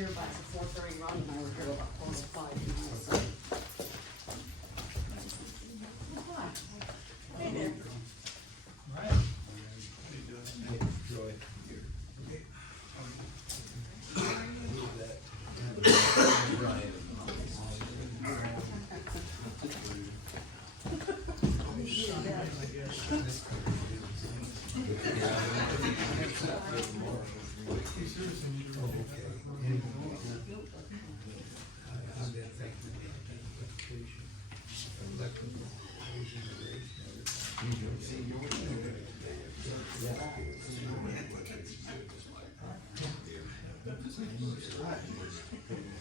here by the 4:30, Ron and I were here about 4:05 tonight, so. Hi. Hey there. Alright. How you doing? Joy.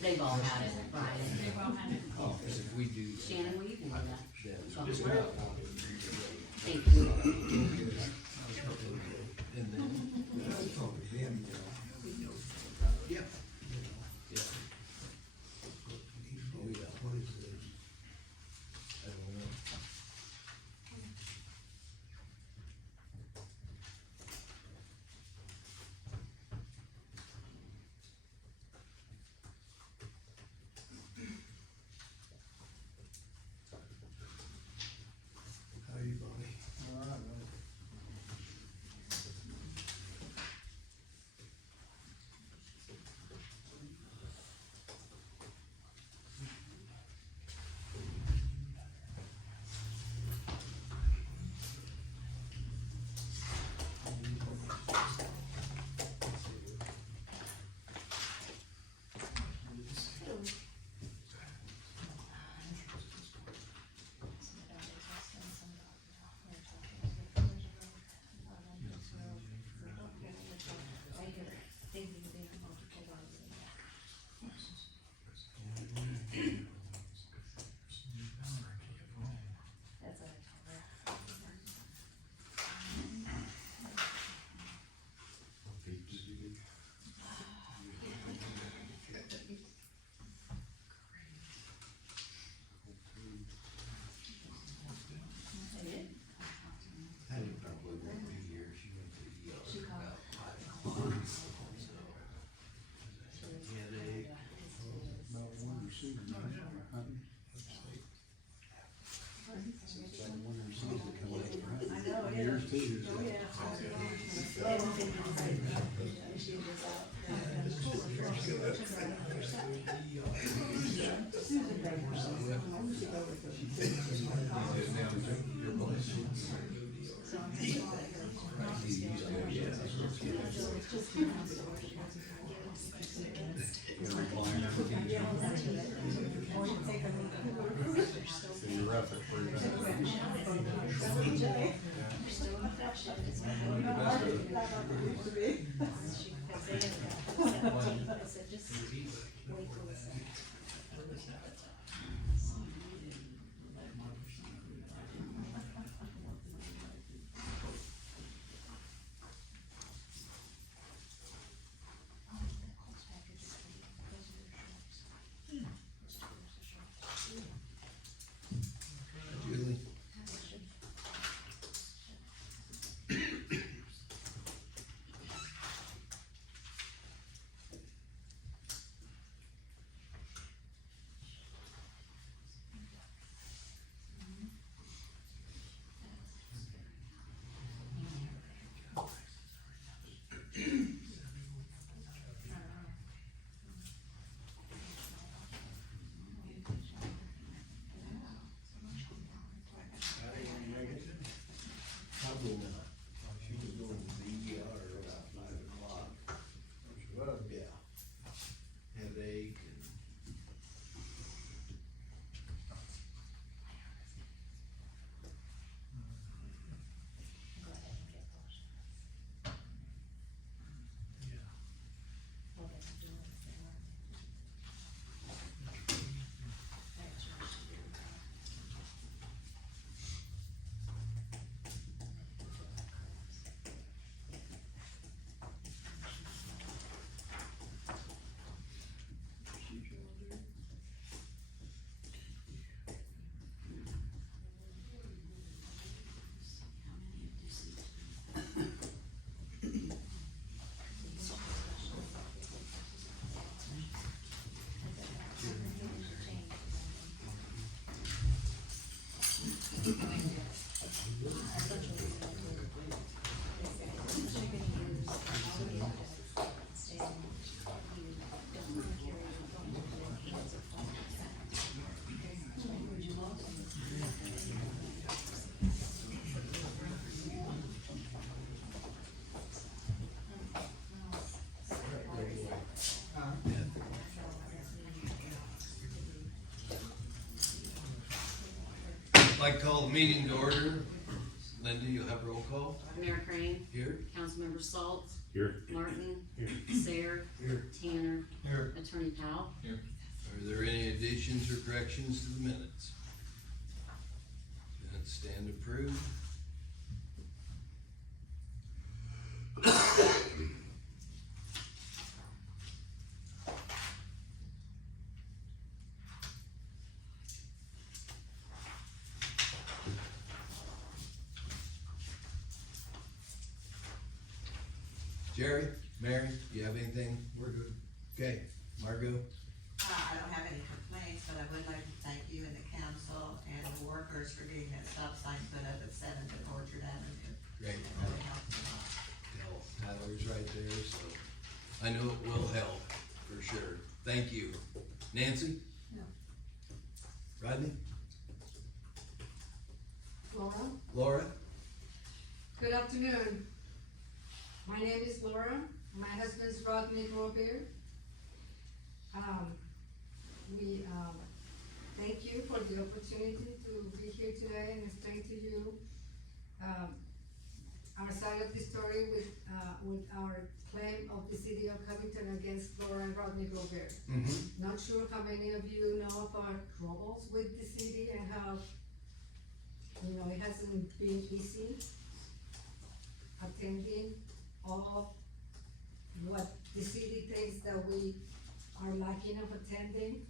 They've all had it, Brian. They've all had it. If we do Shannon, will you do that? Just go. Thank you. and then. Yep. Yeah. Oh, yeah. What is this? I don't know. How are you, Bonnie? Alright, Patty probably won't be here, she went to ER about 5 o'clock. Headache. about one receiver. I know, it Yours is. too. Oh, yeah. You're rough at Julie? like to call the meeting to order. Linda, you'll have roll call Mayor Crane, here. Councilmember Salt, Here. Martin, Here. Sayer, Here. Tanner, Here. Attorney Powell. Are there any additions or corrections to the minutes? Minutes stand approved. Jerry, Mary, do you have anything? We're good. Okay, Margot? I don't have any complaints, but I would like to thank you and the council and the workers for getting that stop sign put up at 7th and Orchard Avenue. Great. It really helped a lot. Tell Tyler's right there, so I know it will help, for sure. Thank you. Nancy? No. Rodney? Laura? Laura? Good afternoon. My name is Laura. My husband's Rodney Robert. We thank you for the opportunity to be here today and explain to you our side of the story with our claim of the city of Covington against Laura and Rodney Robert. Mm-hmm. Not sure how many of you know of our troubles with the city and how, it hasn't been easy attending all what the city thinks that we are lacking of attending.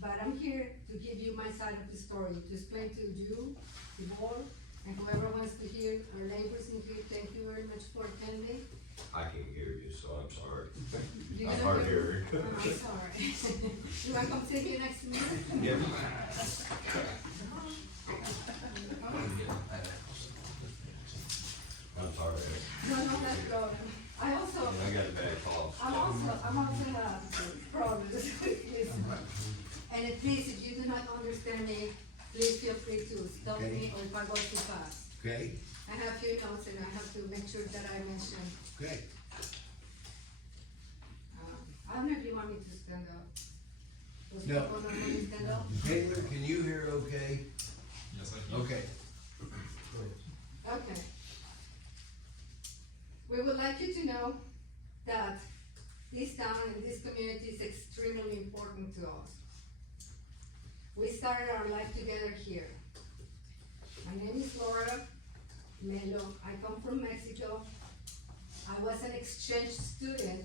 But I'm here to give you my side of the story, to explain to you, the board, and whoever wants to hear, our neighbors in here, thank you very much for attending. I can't hear you, so I'm sorry. Do you I'm know hard of who- hearing. Oh, I'm sorry. You want to come sit here next to me? Yeah. I'm sorry. No, let's go. I also, I got a bad cough. I'm also have problems with this. And please, if you do not understand me, please feel free to stop me or if I go too fast. Okay, I have few notes and I have to make sure that I mention, okay. I don't know if you want me to stand up. Those No. people don't want me to stand up? Taylor, can you hear okay? Yes, I can. Okay. Okay. We would like you to know that this town and this community is extremely important to us. We started our life together here. My name is Laura Melo. I come from Mexico. I was an exchange student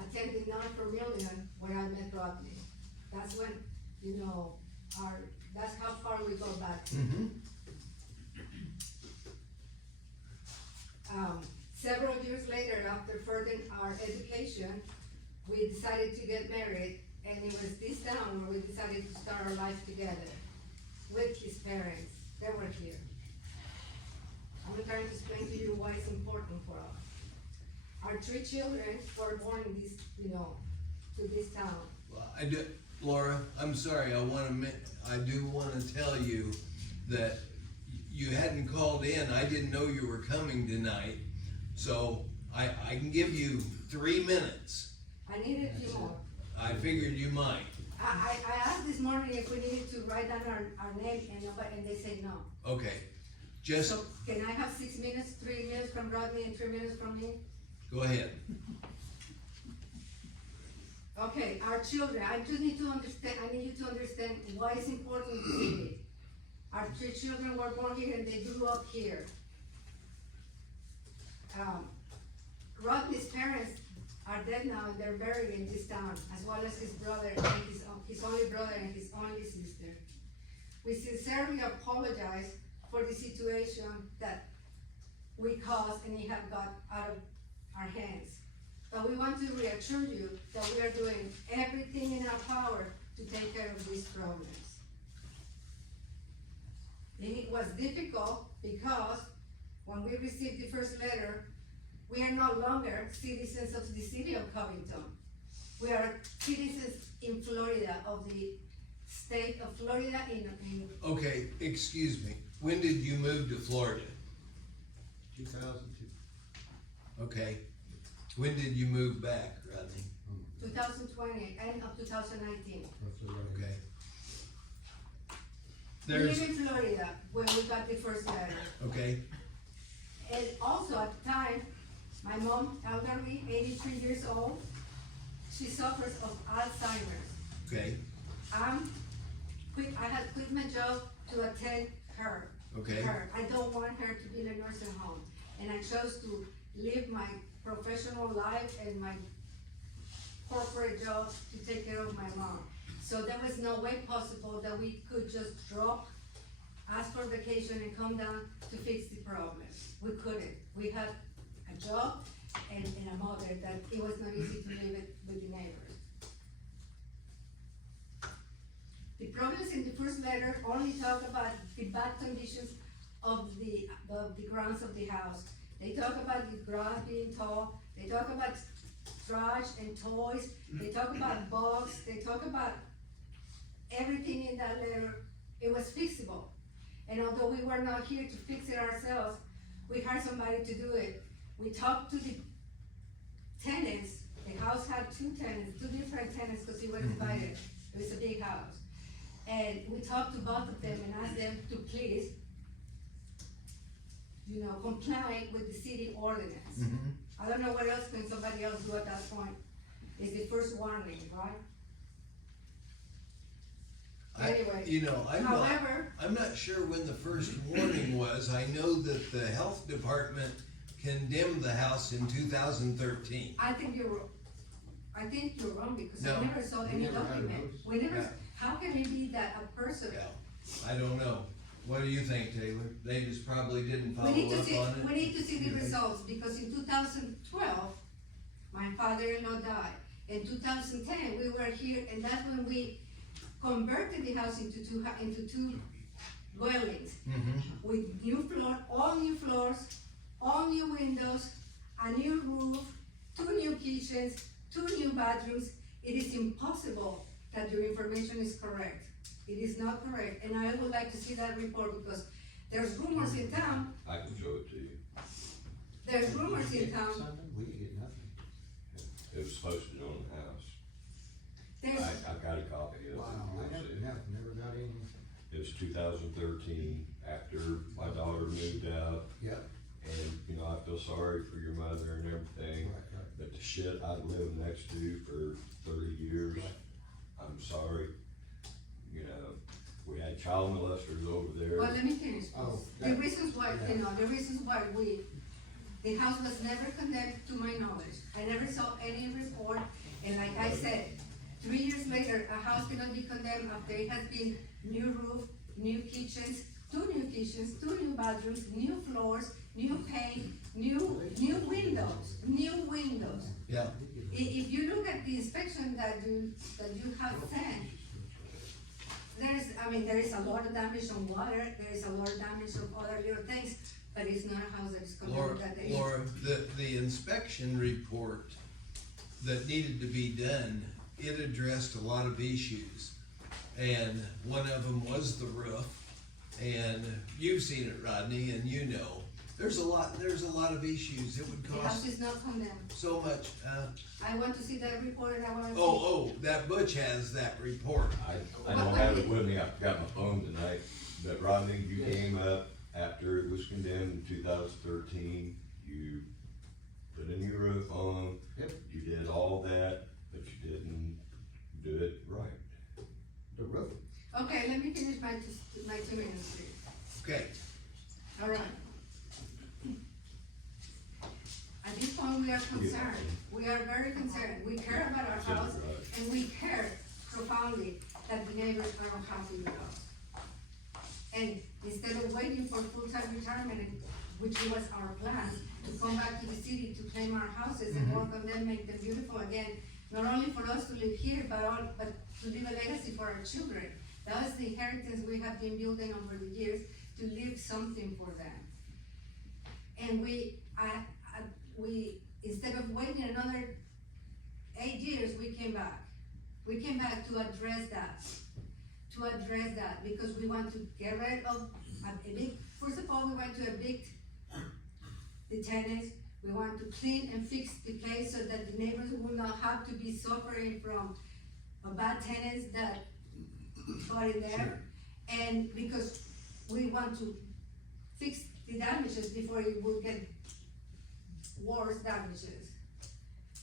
attending North Vermilion where I met Rodney. That's when, that's how far we go back. Mm-hmm. Several years later, after furthering our education, we decided to get married, and it was this town where we decided to start our life together with his parents. They were here. I'm trying to explain to you why it's important for us. Our 3 children were born in this, to this town. Well, Laura, I'm sorry, I do wanna tell you that you hadn't called in, I didn't know you were coming tonight, so I can give you 3 minutes. I needed a few more. I figured you might. I asked this morning if we needed to write down our name, and they said no. Okay, just So can I have 6 minutes, 3 minutes from Rodney and 3 minutes from me? go ahead. Okay, our children, I need you to understand why it's important to me. Our 3 children were born here and they grew up here. Rodney's parents are dead now and they're buried in this town, as well as his brother and his only brother and his only sister. We sincerely apologize for the situation that we caused and it have got out of our hands. But we want to reassure you that we are doing everything in our power to take care of these problems. It was difficult because when we received the first letter, we are no longer citizens of the city of Covington. We are citizens in Florida, of the state of Florida in Okay, excuse me, when did you move to Florida? 2002. Okay, when did you move back, Rodney? 2020, end of 2019. Roughly right. Okay. We live there's, in Florida when we got the first letter. okay, And also at the time, my mom, elderly, 83 years old, she suffers of Alzheimer's. okay, I had quit my job to attend her. okay, I don't want her to be in a nursing home, and I chose to live my professional life and my corporate job to take care of my mom. So there was no way possible that we could just drop, ask for vacation and come down to fix the problem. We couldn't. We had a job and a mother that it was not easy to live it with the neighbors. The problems in the first letter only talk about the bad conditions of the grounds of the house. They talk about the grass being tall, they talk about trash and toys, they talk about bugs, they talk about everything in that letter. It was fixable. And although we were not here to fix it ourselves, we hired somebody to do it. We talked to the tenants. The house had two different tenants, because it was divided. It was a big house. And we talked to both of them and asked them to please, comply with the city ordinance. mhm. I don't know what else can somebody else do at that point. It's the first warning, right? Anyway, I'm not sure when the first warning was. I know that the health department condemned the house in 2013. I think you're wrong, because No. I never saw any never had a document. notice. We never, Yeah. how can it be that a person? Yeah, I don't know. What do you think, Taylor? They just probably didn't follow We need to up see, on it? we need to see the Okay. results, because in 2012, my father-in-law died. In 2010, we were here, and that's when we converted the house into two dwellings, Mhm. with all new floors, all new windows, a new roof, 2 new kitchens, 2 new bathrooms. It is impossible that your information is correct. It is not correct, and I would like to see that report, because there's rumors in town, I can show it to you. there's rumors in town, Something, we didn't get nothing. It was posted on the house. there's, I've got a copy of it. Wow, You'll I see. never got any. It was 2013, after my daughter moved out, Yep. and, I feel sorry for your mother and everything, Right. but the shit I've lived next to for 30 years, I'm sorry. We had child molesters over there. well, let me finish, Oh, please. that- The reasons why, the house was never condemned to my knowledge. I never saw any report, and like I said, 3 years later, a house cannot be condemned after it has been new roof, new kitchens, 2 new kitchens, 2 new bathrooms, new floors, new paint, new windows. Yeah, If you look at the inspection that you have sent, there is a lot of damage on water, there is a lot of damage on other little things, but it's not a house that is Laura, condemned that they. Laura, the inspection report that needed to be done, it addressed a lot of issues. And one of them was the roof, and you've seen it, Rodney, and there's a lot of issues. It would The house cost is not condemned. so much, I want to see that report, and I want to see. that Butch has that report. I don't have it with me, I've got my phone tonight, but Rodney, you came up after it was condemned in 2013, you put a new roof on. Yep. You did all that, but you didn't do it right. The roof. Okay, let me finish my 2 minutes, please. Okay, All right. At this point, we are concerned. We are very concerned. We care about our house, and we care profoundly that the neighbors are unhappy with us. And instead of waiting for full-time retirement, which was our plan, to come back to the city to claim our houses and work on them, make them beautiful again, not only for us to live here, but to leave a legacy for our children. That was the inheritance we have been building over the years, to leave something for them. And we, instead of waiting another 8 years, we came back. We came back to address that, because we want to get rid of first of all, we want to evict the tenants. We want to clean and fix the place so that the neighbors will not have to be suffering from bad tenants that got in there. And because we want to fix the damages before it will get worse damages.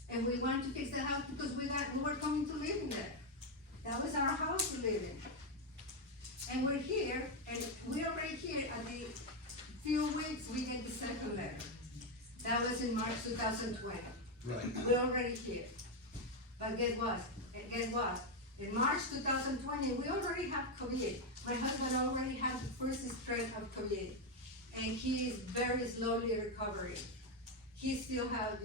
And we want to fix the house because we were coming to live in there. That was our house to live in. And we're here, and we're already here at the few weeks we get the second letter. That was in March 2020. Right. We're already here. But guess what? In March 2020, we already have COVID. My husband already had the first strain of COVID. And he is very slowly recovering. He still has,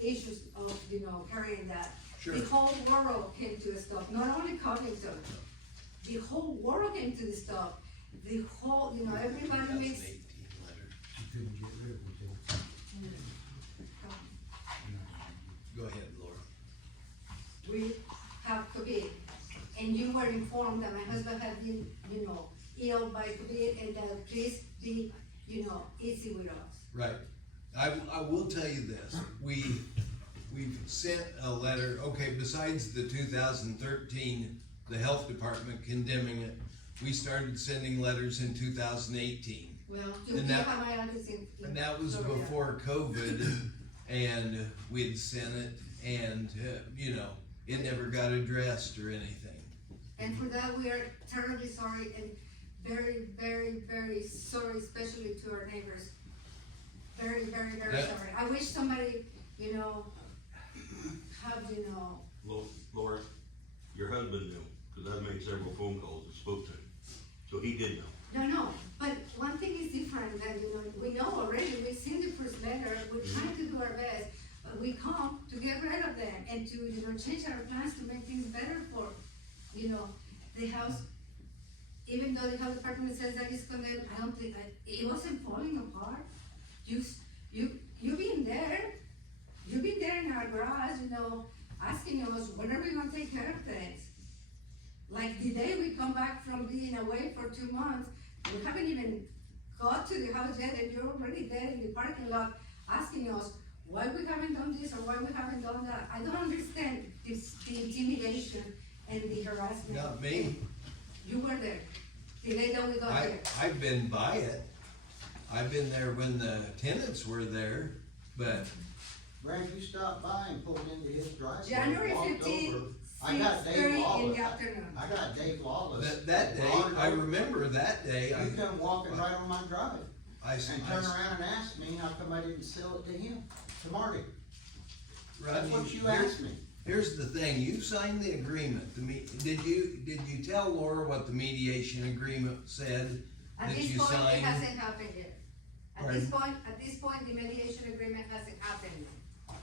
issues of, carrying that. Sure. The whole world came to a stop, not only Covington. The whole world came to the stop. The whole, everybody makes. 2018 letter. She couldn't get rid of it. Go ahead, Laura. We have COVID, and you were informed that my husband had been, ill by COVID, and that please be, easy with us. Right. I will tell you this, we've sent a letter, okay, besides the 2013, the health department condemning it, we started sending letters in 2018. Well, And to that- keep my audience in. And that was Florida. before COVID, and we'd sent it, and, it never got addressed or anything. And for that, we are terribly sorry and very, very, very sorry, especially to our neighbors. Very, very, very That- sorry. I wish somebody, Laura, your husband knew, cause I've made several phone calls and spoke to him, so he did know. No, but one thing is different than, we know already, we've seen the first letter, we're trying to do our best, but we come to get rid of them and to, change our plans to make things better for, the house. Even though the health department says that it's condemned, I don't think it wasn't falling apart. You've been there in our garage, asking us, when are we gonna take care of things? Like the day we come back from being away for 2 months, we haven't even got to the house yet, and you're already there in the parking lot asking us why we haven't done this or why we haven't done that. I don't understand this, the intimidation and the harassment. Not me. You were there, the day that we got there. I've been by it. I've been there when the tenants were there, but Brad, you stopped by and pulled into his driveway. January walked 15th, over. I got 6:30 Dave in Lawless. the afternoon. I got Dave Lawless. that day, Wandered I over. remember that day, You come walking right on my drive and turn I- around and ask me how come I didn't sell it to him, to Marty. That's Rodney, what you here- asked me. Here's the thing, you signed the agreement, did you tell Laura what the mediation agreement said At that this you point, it signed? hasn't happened yet. At this point, the mediation agreement hasn't happened yet.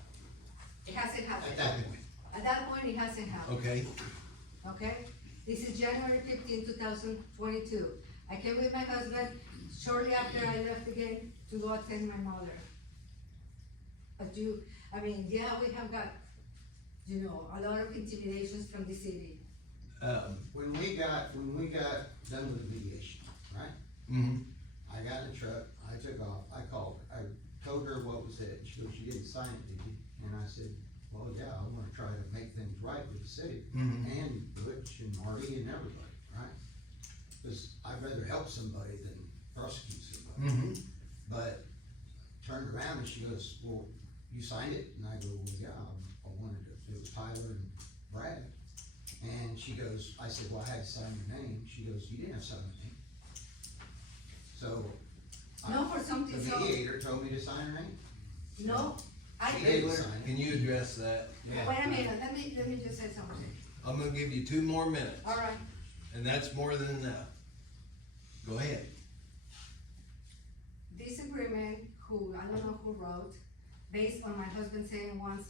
It hasn't happened. At that point. At that point, it hasn't happened, Okay, okay? This is January 2022. I came with my husband shortly after I left again to go attend my mother. But yeah, we have got, a lot of intimidations from the city. When we got done with the mediation, right? mhm, I got in the truck, I took off, I called her, I told her what was it, she goes, you didn't sign it, did you? And I said, well, yeah, I wanna try to make things right with the city, Mhm. and Butch and Marty and everybody, right? Cause I'd rather help somebody than prosecute somebody. mhm, But turned around and she goes, well, you signed it? And I go, well, yeah, I wanted to, it was Tyler and Brad. And she goes, I said, well, I had to sign your name. She goes, you didn't have to sign my name. So. No, for something The so, mediator told me to sign her name. no, I She did. didn't sign it. can you address that? Wait a minute, let me just say something. I'm gonna give you 2 more minutes, All right, and that's more than enough. Go ahead. this agreement, I don't know who wrote, based on my husband saying once,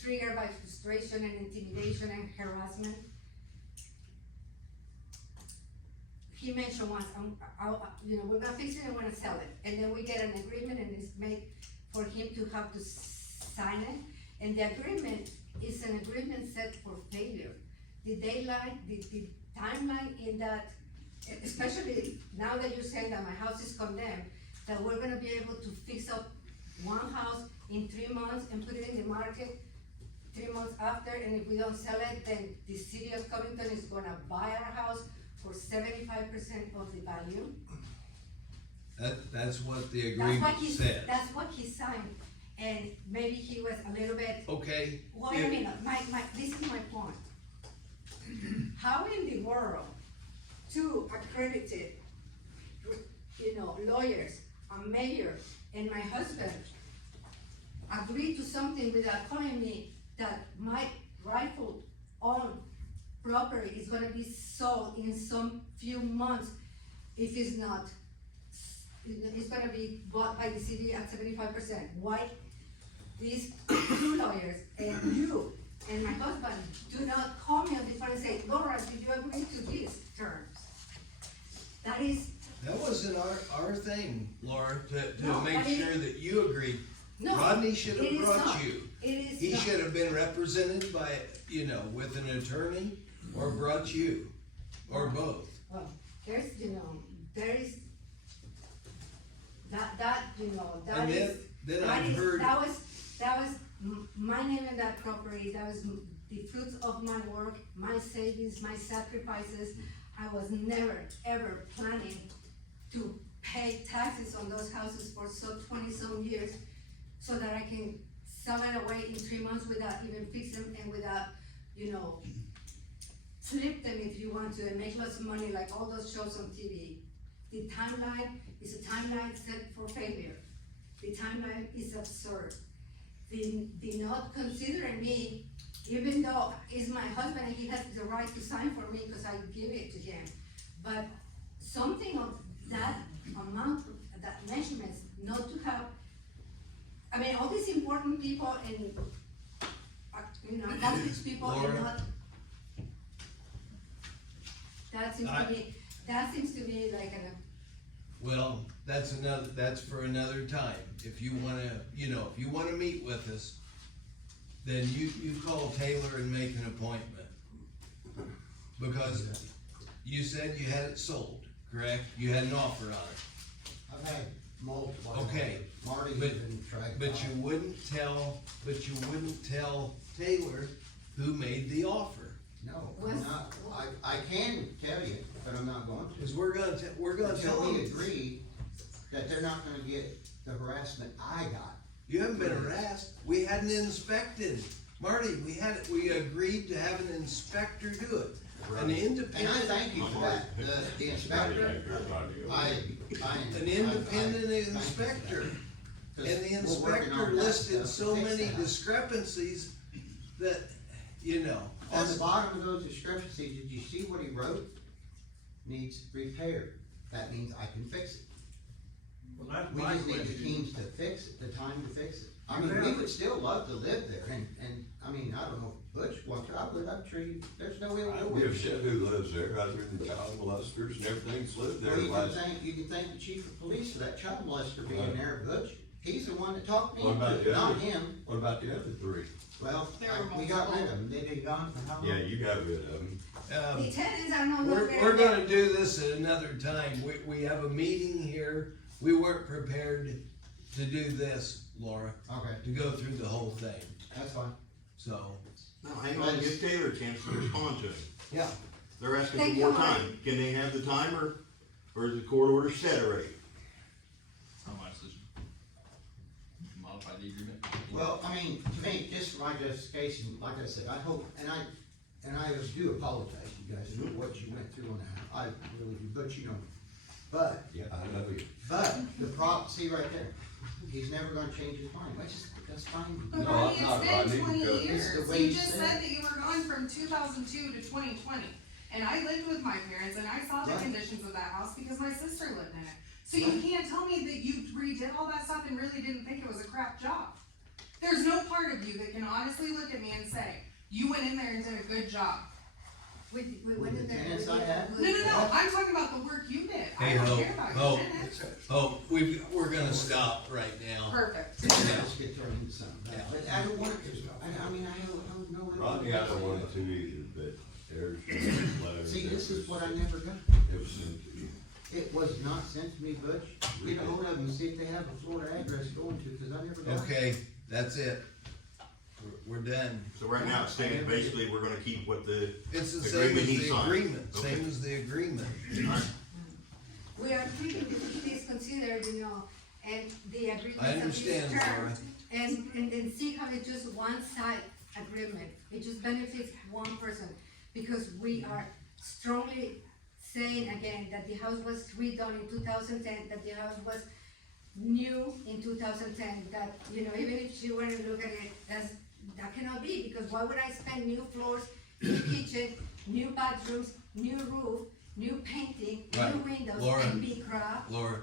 triggered by frustration and intimidation and harassment. He mentioned once, we're gonna fix it and we're gonna sell it, and then we get an agreement and it's made for him to have to sign it, and the agreement is an agreement set for failure. The daylight, the timeline in that, especially now that you're saying that my house is condemned, that we're gonna be able to fix up one house in 3 months and put it in the market, 3 months after, and if we don't sell it, then the city of Covington is gonna buy our house for 75% of the value. That's what the That's what agreement he, said. that's what he signed, and maybe he was a little bit, Okay, wait a minute, this is my point. How in the world two accredited, lawyers, a mayor, and my husband agree to something without telling me that my rightful own property is gonna be sold in some few months, if it's not, it's gonna be bought by the city at 75%. Why these two lawyers and you and my husband do not call me on the phone and say, Laura, did you agree to these terms? that wasn't our thing, Laura, to No, make but it- sure that you agreed. No, Rodney should it have is brought not. you. It is He not. should have been represented by, with an attorney, or brought you, or both. Well, there is, And then I heard, that was my name in that property, that was the fruits of my work, my savings, my sacrifices. I was never, ever planning to pay taxes on those houses for 20-some years, so that I can sell it away in 3 months without even fix them and without, flip them if you want to and make lots of money like all those shows on TV. The timeline is a timeline set for failure. The timeline is absurd. The not considering me, even though he's my husband and he has the right to sign for me because I give it to him. But something of that amount, that measurements, not to have, all these important people and, accomplished people and Laura? not. That seems to me like well, that's for another time. If you wanna meet with us, then you call Taylor and make an appointment. Because you said you had it sold, correct? You had an offer on it. I've had multiple. Okay, Marty but- even tried. But you wouldn't tell Taylor who made the offer. No, Was- I'm not, I can tell you, but I'm not going to. Cause we're gonna tell Until we him, agree that they're not gonna get the harassment I got. you haven't been harassed, we had an inspected. Marty, we agreed to have an inspector do it. An And I independent, thank you for that, the inspector, an independent inspector. And the We're working inspector on that listed stuff to so fix many that. discrepancies that, On the bottom of those discrepancies, did you see what he wrote? Needs repair, that means I can fix it. Well, that's We my just need the question. teams to fix it, the time to fix it. We would still love to live there, and, I don't know, if Butch wants to, I'm sure there's no ill I will don't with give a it. shit who lives there, other than child molesters and everything that's lived there. Well, last- you can thank the chief of police for that child molester being there, Butch. He's the one that talked me What about into it, the not other? him. What about the other three? Well, There were we got rid multiple. of them, they've been gone for how long? Yeah, you got rid of them. the tenants are no longer. we're gonna do this at another time. We have a meeting here. We weren't prepared to do this, Laura, Okay, to go through the whole thing, that's fine. so. No, hang on, give Taylor a chance to respond to him. Yeah. They're asking Thank for you, more Marty. time. Can they have the time or is the court order set already? How much does modify the agreement? Well, to me, just for my justification, like I said, I hope, and I do apologize, you guys, for what you went through on that, I really do, but but, Yeah, I know you. but, see right there, he's never gonna change his mind, that's fine. But No, Marty, I'm not, it's Rodney, been 20 because- It's years. the way You you just said said it. that you were gone from 2002 to 2020. And I lived with my parents and I saw the Right. conditions of that house because my sister lived in it. So you Right. can't tell me that you redid all that stuff and really didn't think it was a crap job. There's no part of you that can honestly look at me and say, you went in there and did a good job. We went in there. Tenants we I did had? a No, good no, no, job. I'm talking about the work you did. I Hey, don't ho, care about ho. your tenants. We're gonna stop right now. Perfect. Let's get turned into something, but I don't want to, I don't know. Rodney, I don't want to either, but there's letters. See, this is what I never got. It was sent to you. It was not sent to me, Butch. Get a hold of them and see if they have a Florida address going to, cause I never got it. Okay, that's it. we're done. So right now it's saying basically we're gonna keep what the, It's the same Agreement as he the signed. agreement, Okay. same as the agreement. We are keeping this considered, you know, and the agreement. I understand, Laura. And then see how it's just one side agreement, it just benefits one person, because we are strongly saying again that the house was redone in 2010, that the house was new in 2010, that, you know, even if you wanna look at it, that cannot be, because why would I spend new floors, new kitchen, new bathrooms, new roof, new painting, Right. new windows, Laura. and be crap? Laura,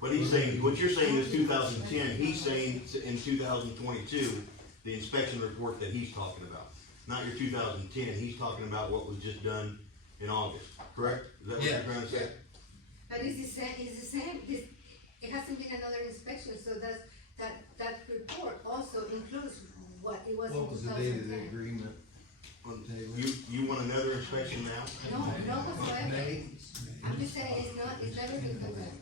what he's saying, what you're saying is 2010, he's saying in 2022, the inspection report that he's talking about. Not your 2010, he's talking about what was just done in August, correct? Is that what Yeah. you're trying to say? But it's the same, it hasn't been another inspection, so that report also includes what it was in what was the date of the 2010. agreement? You want another inspection now? No, whatsoever. May? I'm just saying, it's never been confirmed.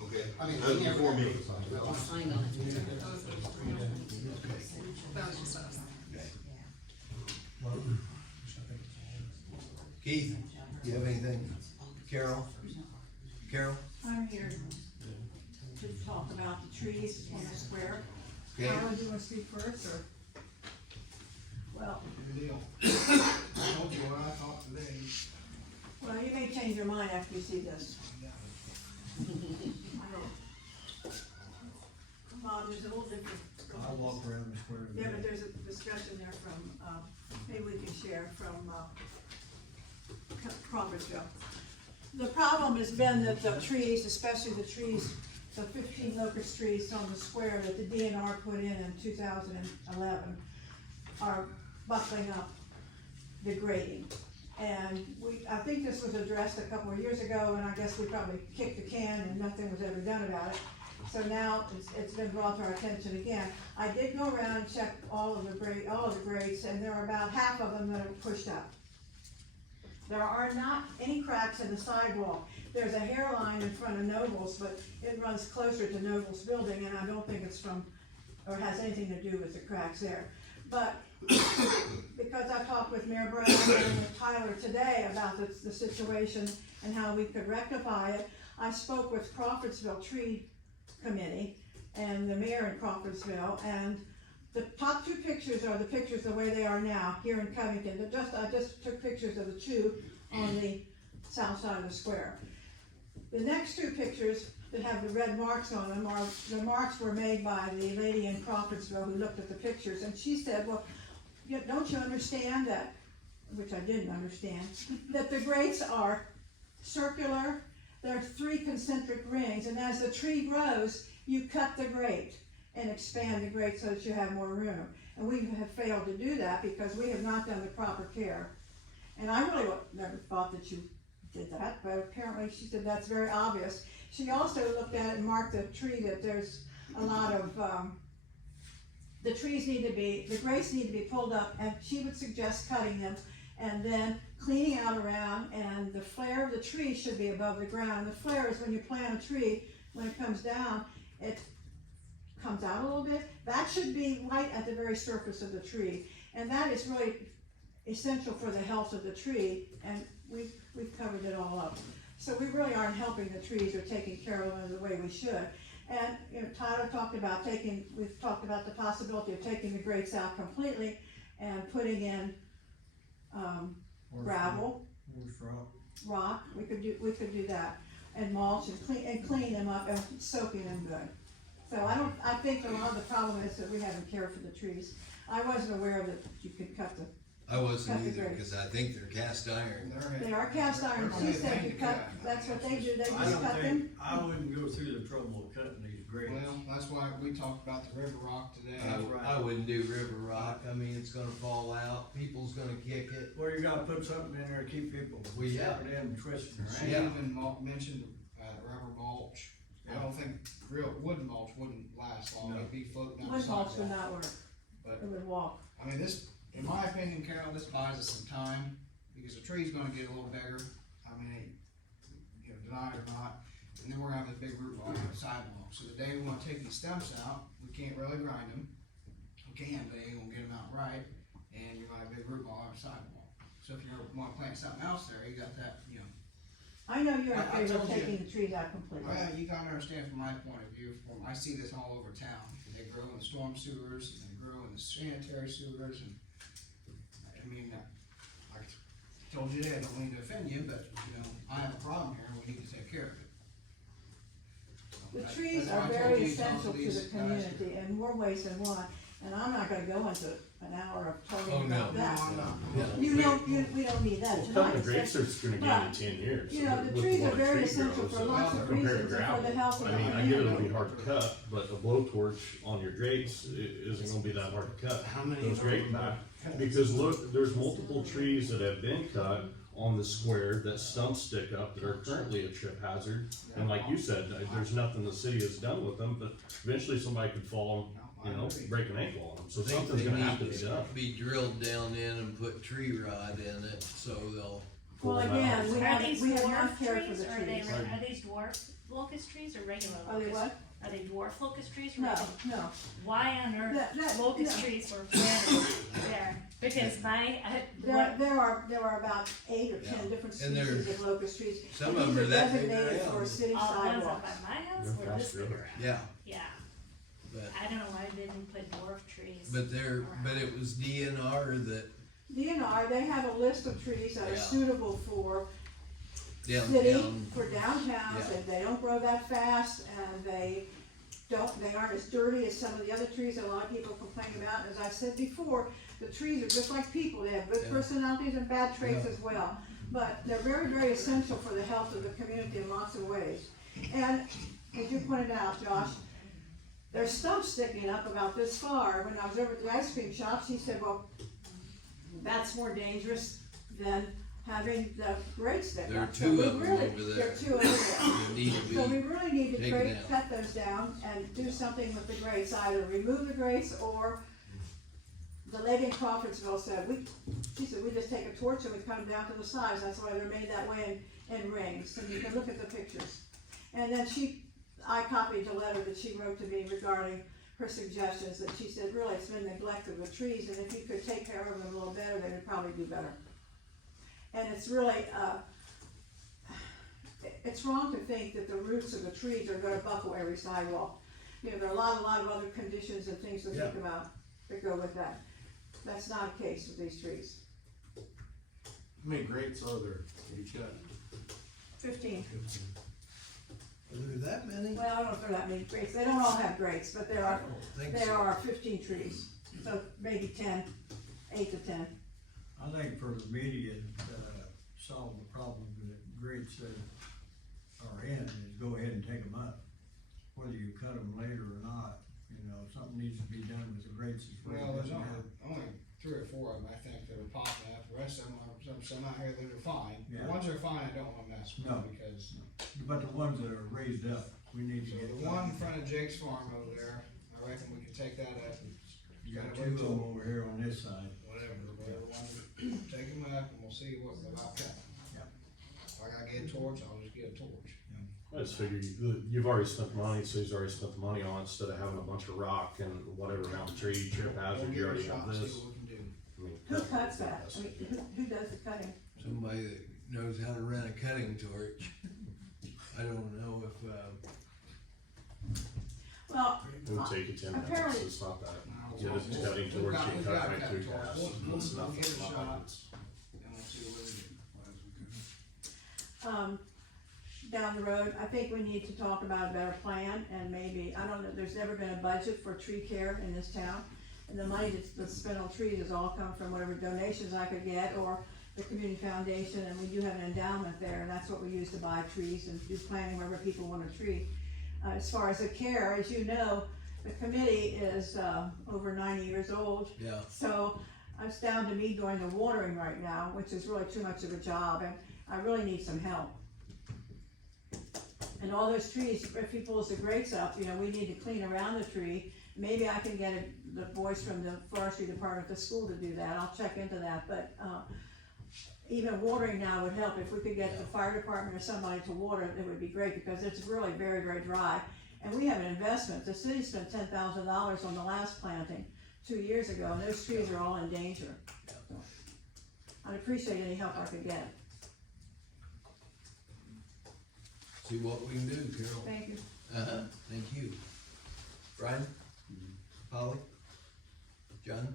Okay, I mean, that was he never before me. signed it. Keith, you have anything? Carol? Carol? I'm here to talk about the trees on the square. Okay. Carol, do you wanna speak first, or? Well, I told you what I thought today. well, you may change your mind after you see this. I don't. Bob, there's a little different. I walk around the square. Yeah, but there's a discussion there from, maybe we can share from, Crawfordsville. The problem has been that the trees, especially the trees, the 15 locust trees on the square that the DNR put in 2011, are buckling up the grading. And I think this was addressed a couple of years ago, and I guess we probably kicked the can and nothing was ever done about it. So now it's been brought to our attention again. I did go around and check all of the grades, and there are about half of them that are pushed up. There are not any cracks in the sidewalk. There's a hairline in front of Noble's, but it runs closer to Noble's building, and I don't think it's from, or has anything to do with the cracks there. But because I talked with Mayor Brown and with Tyler today about the situation and how we could rectify it, I spoke with Crawfordsville Tree Committee and the mayor in Crawfordsville, and the top two pictures are the pictures the way they are now here in Covington, but I just took pictures of the two on the south side of the square. The next two pictures that have the red marks on them the marks were made by the lady in Crawfordsville who looked at the pictures, and she said, well, don't you understand that, which I didn't understand, that the grates are circular, there are 3 concentric rings, and as the tree grows, you cut the grate and expand the grate so that you have more room. And we have failed to do that because we have not done the proper care. And I really never thought that you did that, but apparently she said that's very obvious. She also looked at it and marked the tree that there's a lot of, the grates need to be pulled up, and she would suggest cutting them and then cleaning out around, and the flare of the tree should be above the ground. The flare is when you plant a tree, when it comes down, it comes out a little bit. That should be right at the very surface of the tree, and that is really essential for the health of the tree, and we've covered it all up. So we really aren't helping the trees or taking care of them the way we should. And, you know, Tyler talked about we've talked about the possibility of taking the grates out completely and putting in, gravel, rock, we could do that, and mulch and clean them up and soaking them good. So I think a lot of the problem is that we haven't cared for the trees. I wasn't aware that you could cut I wasn't Cut the either, grapes. cause I think they're cast iron. they are cast iron, she said you cut, that's what they do, they I just don't cut them. think, I wouldn't go through the trouble of cutting these grapes. Well, that's why we talked about the river rock today. I wouldn't do river rock, I mean, it's gonna fall out, people's gonna kick it. Well, you gotta put something in there to keep people from Well, yeah. stepping in and twisting She around. even mentioned rubber mulch. I don't think real wood mulch wouldn't last long, it'd be floating on the Wood mulch would sidewalk. not work, But, it would walk. I mean, this, in my opinion, Carol, this buys us some time, because the tree's gonna get a little bigger. I mean, you know, deny it or not, and then we're gonna have this big root ball on the sidewalk. So the day we wanna take these stumps out, we can't really grind them. We can, but you ain't gonna get them out right, and you got a big root ball on the sidewalk. So if you wanna plant something else there, you got that, you know. I know you're in I favor of told you. taking the trees out completely. Well, you gotta understand from my point of view, I see this all over town. They grow in the storm sewers, and they grow in the sanitary sewers, and, I mean, like I told you that, I don't mean to offend you, but, you know, I have a problem here, we need to take care of it. So The that- trees that's why are I told very you, talk essential to these the guys. community in more ways than one, and I'm not gonna go into an hour of Oh, talking no. about that. No. You don't, we don't need that Well, tonight. cutting the grapes are gonna get in 10 years. You know, with the trees way are very tree essential grows, for so lots of compared to reasons, and for gravel, the health of the I mean, I community. get it'll be hard to cut, but a blowtorch on your grapes isn't gonna be that hard to cut. How many Those of them grape back, because look, there's multiple trees that have been cut on the square that stumps stick up that are currently a trip hazard. And like you said, there's nothing the city has done with them, but eventually somebody could fall, you know, break an ankle on them, so I think something's they gonna have to need be done. be drilled down in and put tree rod in it, so they'll, Well, again, we Are have, these we have dwarf not cared for trees, the or are they, trees. are these dwarf locust trees or regular Are they locust? what? Are they dwarf locust trees or No, regular? no. Why on That- earth locust no. trees were planted there? Because There are about 8 or 10 different And they're- species of locust trees. some And of them these are that big designated around. for city all the ones up sidewalks. by my house They're were this fast big growing. around. yeah, Yeah, but, I don't know why they didn't put dwarf trees. but they're, around. but it was DNR that DNR, they have a list of trees that are Yeah. suitable for city, downtown, for downtowns, Yeah. and they don't grow that fast, and they aren't as dirty as some of the other trees that a lot of people complain about. As I said before, the trees are just like people, they have good Yeah. personalities and bad traits Yeah. as well. But they're very, very essential for the health of the community in lots of ways. And as you pointed out, Josh, there's stumps sticking up about this far. When I was over at the ice cream shops, he said, well, that's more dangerous than having the grate stick There are up. So two we of them really- over There there. are 2 over there. that need to So we be, really need to taken out. cut those down and do something with the grates, either remove the grates or the lady in Crawfordsville said, she said, we just take a torch and we cut them down to the sides, that's why they're made that way in rings, and you can look at the pictures. And then I copied the letter that she wrote to me regarding her suggestions, that she said, really, it's been neglect of the trees, and if you could take care of them a little better, they would probably do better. And it's really, it's wrong to think that the roots of the trees are gonna buckle every sidewalk. You know, there are a lot of other conditions and things to think about that go with that. That's not a case with these trees. How many grates are there each got? 15. are there that many? Well, I don't know if there are that many grates. They don't all have grates, but there I are, don't think there so. are 15 trees. So maybe 10, 8 to 10. I think for the immediate, solve the problem that grates that are in, is go ahead and take them up. Whether you cut them later or not, you know, something needs to be done with the grates as well. Well, there's only 3 or 4 of them, I think, that are popping up. The rest of them are, some out here that are fine. Yeah. The ones that are fine, I don't wanna mess with No. because, But the ones that are raised up, we need to so get. the one in front of Jake's farm over there, I reckon we can take that up and You got 2 of them over here on this side. whatever, take them up and we'll see what about cutting. Yeah. If I gotta get a torch, I'll just get a torch. I just figure you've already spent money, so he's already spent the money on it, instead of having a bunch of rock and whatever around the tree, trip hazard, you already have See this. what we can do. I mean, Who cuts that? I mean, who does the cutting? Somebody that knows how to run a cutting torch. I don't know if, Well, It would take you 10 minutes, apparently- it's not that. No, Get it we'll- cutting we've towards got- you, we've cut got right cut through torch. gas, We'll it's give nothing, it a it's not shot. like it's. And we'll see what we do. down the road, I think we need to talk about a better plan, and maybe, I don't know, there's never been a budget for tree care in this town. And the money that's spent on trees has all come from whatever donations I could get, or the community foundation, and we do have an endowment there, and that's what we use to buy trees and do planting wherever people want a tree. As far as the care, as you know, the committee is, over 90 years old, yeah, so it's down to me doing the watering right now, which is really too much of a job, and I really need some help. And all those trees, if he pulls the grates up, you know, we need to clean around the tree. Maybe I can get the boys from the forestry department at the school to do that, I'll check into that, but, even watering now would help. If we could get the fire department or somebody to water it, it would be great, because it's really very, very dry. And we have an investment, the city spent $10,000 on the last planting, 2 years ago, and those trees are all in danger. I'd appreciate any help I could get. See what we can do, Carol. Thank you. Uh-huh, thank you. Brian? Holly? John?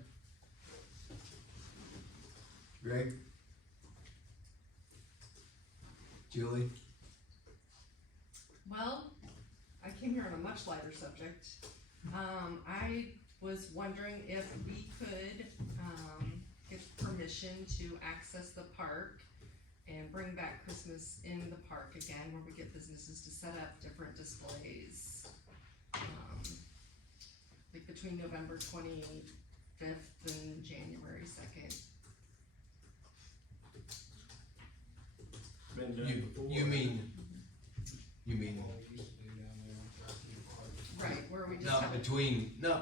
Greg? Julie? Well, I came here on a much lighter subject. I was wondering if we could, get permission to access the park and bring back Christmas in the park again, where we get businesses to set up different displays. Like between November 25th and January 2nd. Been done before. You mean, Right, where we just not have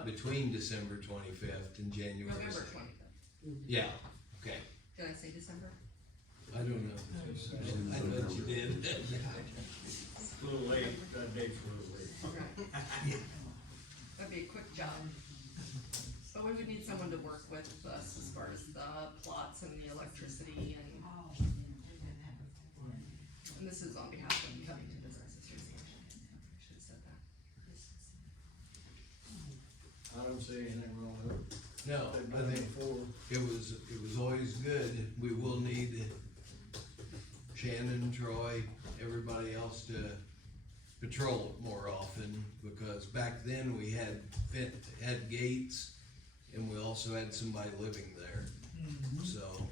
between December 25th and January November 2nd? 25th. Yeah, okay. Did I say December? I don't know. I thought you did. A little late, that date's a little late. Right. That'd be a quick job. But we would need someone to work with us as far as the plots and the electricity and this is on behalf of Covington Business Association. I should have said that. I don't see anything wrong with it. No, They've I done it think before. it was always good. We will need Shannon, Troy, everybody else to patrol it more often, because back then we had gates, and we also had somebody living there, so.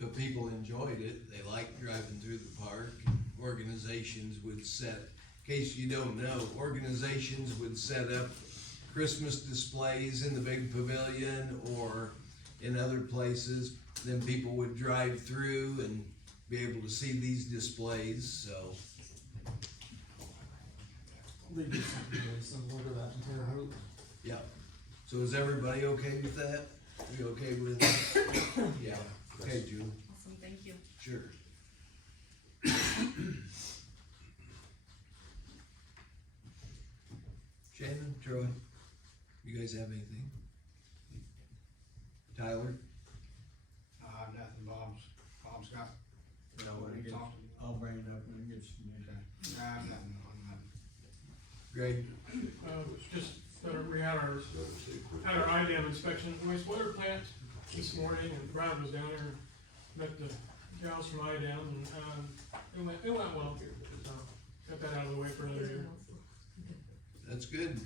But people enjoyed it, they liked driving through the park. Organizations would set, in case you don't know, organizations would set up Christmas displays in the big pavilion or in other places. Then people would drive through and be able to see these displays, so. They did something very similar to that in Terre Haute. Yeah, so is everybody okay with that? You okay with that? Yeah, okay, Julie. Awesome, thank you. Sure. Shannon, Troy, you guys have anything? Tyler? Nothing, Bob's got, No, when it gets, I'll bring it up when it gets to me. nothing on that. Greg? Just, we had our IDAM inspection at the wastewater plant this morning, and Brad was down there and met the gals from IDAM, and it went well, so, got that out of the way for another year. That's good.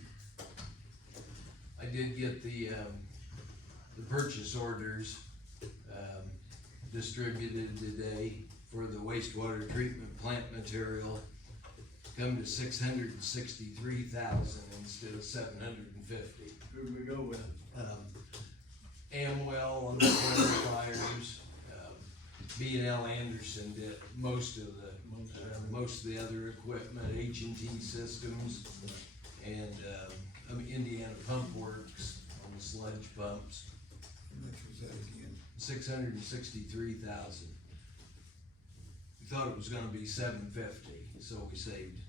I did get the purchase orders, distributed today for the wastewater treatment plant material. Come to $663,000 instead of $750,000. Who we go with? Amwell on the clarifiers, B&L Anderson did most of the other equipment, H&T Systems, and, Indiana Pump Works on the sludge pumps. How much was that again? $663,000. We thought it was gonna be $750, so we saved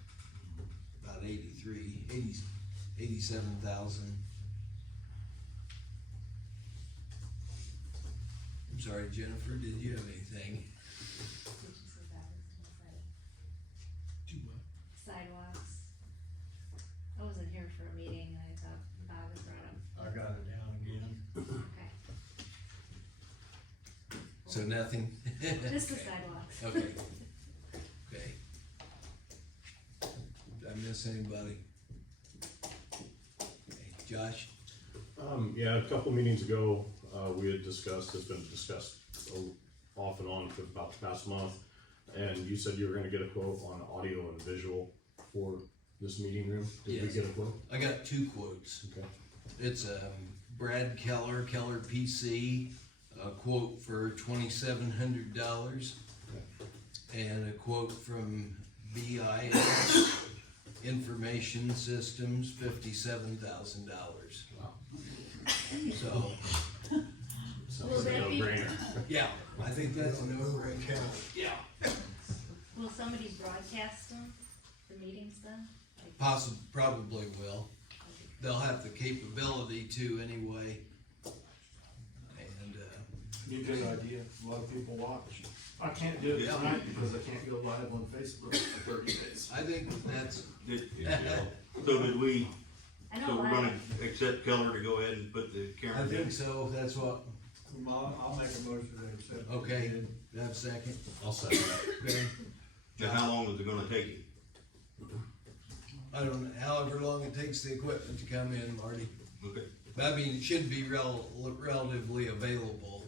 about 87,000. I'm sorry, Jennifer, did you have anything? Do what? Sidewalks. I wasn't here for a meeting, and I thought Bob had brought up. I got it down again. Okay, So nothing? just the sidewalks. Okay. Okay. Did I miss anybody? Okay, Josh? Yeah, a couple meetings ago, we had discussed, it's been discussed off and on for about the past month. And you said you were gonna get a quote on audio and visual for this meeting room. Did we Yes. get a quote? I got 2 quotes. Okay. It's Brad Keller PC, a quote for $2,700. And a quote from BIS Information Systems, $57,000. Wow. So, Sounds Will like a that be- no-brainer. yeah, I think that's a no-brainer. Yeah. Will somebody broadcast them, the meetings then? Like, Probably will. that'd be they'll have the capability to anyway. And, You get an idea, a lot of people watch. I can't do it Yeah. tonight because I can't go live on Facebook for 30 days. I think that's, So did we, I know so a we're lot gonna of, accept Keller to go ahead and put the I camera in? think so, that's what, I'll make a motion to accept. the okay, bid. do I have a second? I'll second that. Okay. And how long is it gonna take you? I don't know, however long it takes the equipment to come in, Marty. Okay. But I mean, it should be relatively available.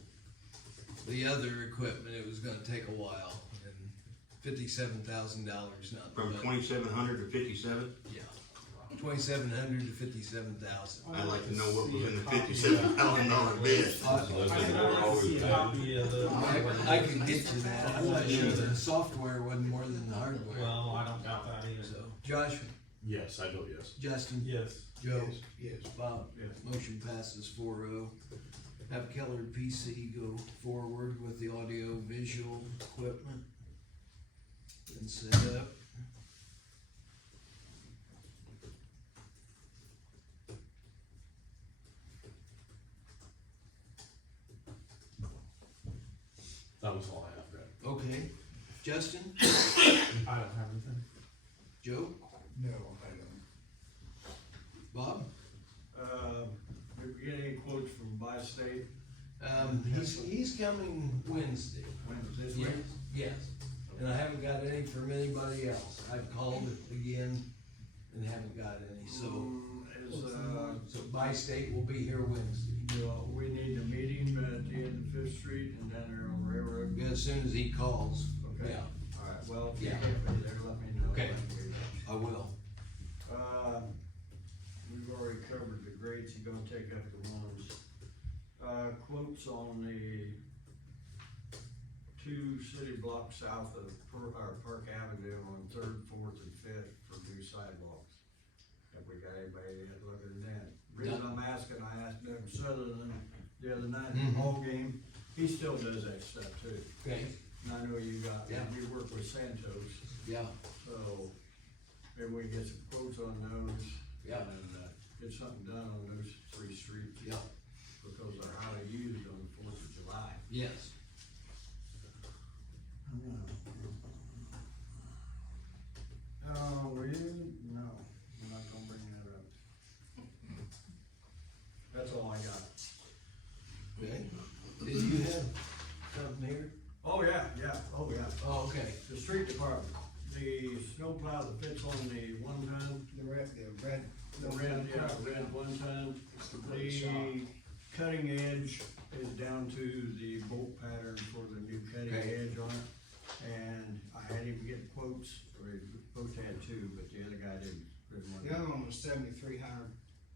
The other equipment, it was gonna take a while, and $57,000, not From much. 2,700 to 57? Yeah, 2,700 to 57,000. I'd like to know what was in the $57,000 bid. I can get you that, I'm not sure the software wasn't more than the hardware. Well, I don't doubt that either. So, Josh, Yes, I vote yes. Justin, Yes. Joe, Yes. Bob, Yes. motion passes 4-0. Have Keller PC go forward with the audio visual equipment and set up. That was all I have, Brad. Okay, Justin, I don't have anything. Joe, No, I don't. Bob? Did we get any quotes from Bi-State? He's coming Wednesday. This Yes, week? yes, and I haven't got any from anybody else. I've called again and haven't got any, so, so Bi-State will be here Wednesday. We need a meeting at the end of Fifth Street and down there on Railroad. As soon as he calls, Okay. yeah, Alright, well, if you Yeah. get me there, let me know. Okay. I will. We've already covered the grades, you're gonna take up the ones. Quotes on the two city blocks south of Park Avenue on 3rd, 4th, and 5th for new sidewalks. Have we got anybody that looking at that? Reason I'm asking, I asked Doug Sutherland the other night in the ball game, he still does that stuff too. Okay. And I know you got, Yeah. you work with Santos, Yeah, so maybe we can get some quotes on those. Yeah. And, get something done on those 3 streets. yeah, Because they're highly used on the 4th of July. yes. Oh, we didn't, no, I'm not gonna bring that up. That's all I got. Okay. Did you have something here? Oh, yeah, oh, yeah. Oh, okay. The street department, the snowplow that fits on the 1 ton, The red, the red 1 ton, the cutting edge is down to the bolt pattern for the new cutting Okay. edge on it. And I had him get quotes, or he both had 2, but the other guy didn't. The other one was 7,300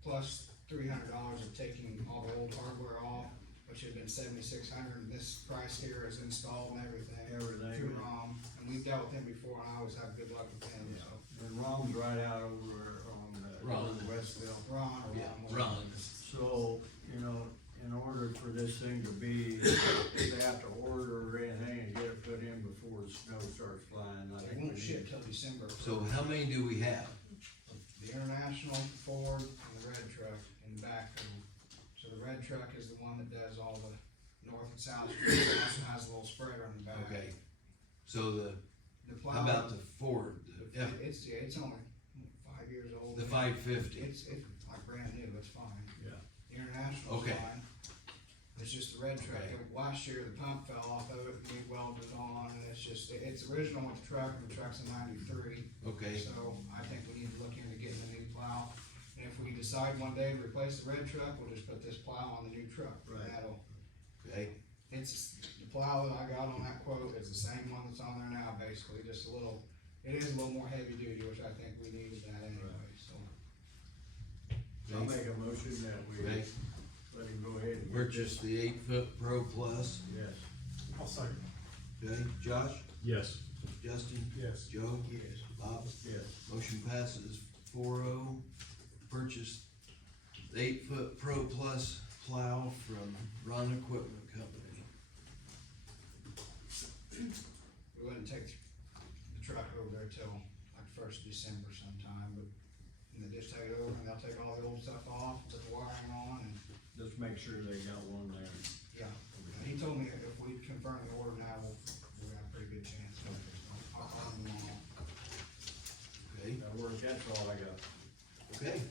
plus $300 of taking all the old hardware off, which had been 7,600, and this price here is installed and everything. Everything. Through Rom, and we've dealt with him before, and I always have good luck with him, so. And Rom's right out over on, Ron. Westville. Ron or Yeah, Ron. Ron. So, you know, in order for this thing to be, if they have to order anything and get it put in before the snow starts flying, I They think we won't ship need. till December. So how many do we have? The International, Ford, and the red truck in the back of them. So the red truck is the one that does all the north and south streets, it also has a little spreader in the back. Okay. So The plow. how about the Ford? Yeah, It's only 5 years old. the 550. It's like brand new, it's fine. Yeah. The International's Okay. fine. It's just the red truck. Okay. Last year, the pump fell off of it, and we welded it on, and it's original with the truck, and the truck's a 93. Okay, So I think we need to look into getting a new plow. And if we decide one day to replace the red truck, we'll just put this plow on the new truck. Right. That'll, okay, it's, the plow that I got on that quote is the same one that's on there now, basically, just a little, it is a little more heavy duty, which I think we needed that anyway, so. I'll make a motion that we okay. let him go ahead and. Purchase the 8-foot Pro Plus. Yes. I'll second. Okay, Josh, Yes. Justin, Yes. Joe, Yes. Bob. Yes. Motion passes 4-0. Purchase the 8-foot Pro Plus plow from Ron Equipment Company. We wouldn't take the truck over there till like 1st of December sometime, but and they just take it over, and they'll take all the old stuff off, put the wiring on, and, Just make sure they got one there. yeah. And he told me if we confirm the order now, we'll have a pretty good chance. I'll call them tomorrow. Okay, That'll work, that's all I got. okay.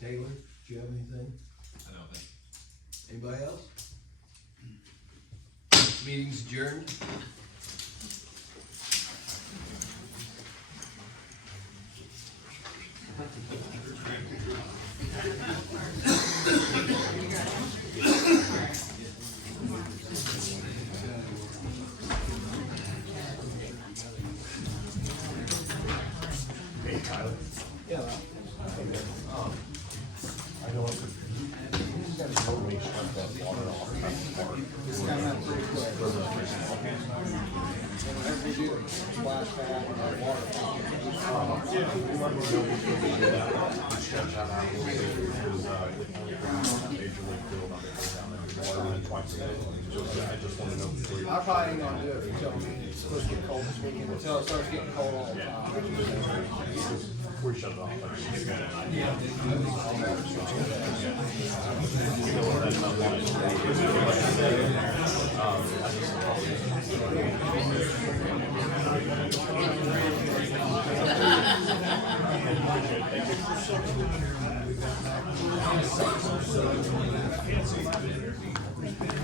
Taylor, do you have anything? I don't think. Anybody else? Meeting's adjourned. I probably ain't gonna do it until it's supposed to get cold this weekend, until it starts getting cold all the time. We shut it off. Thank you.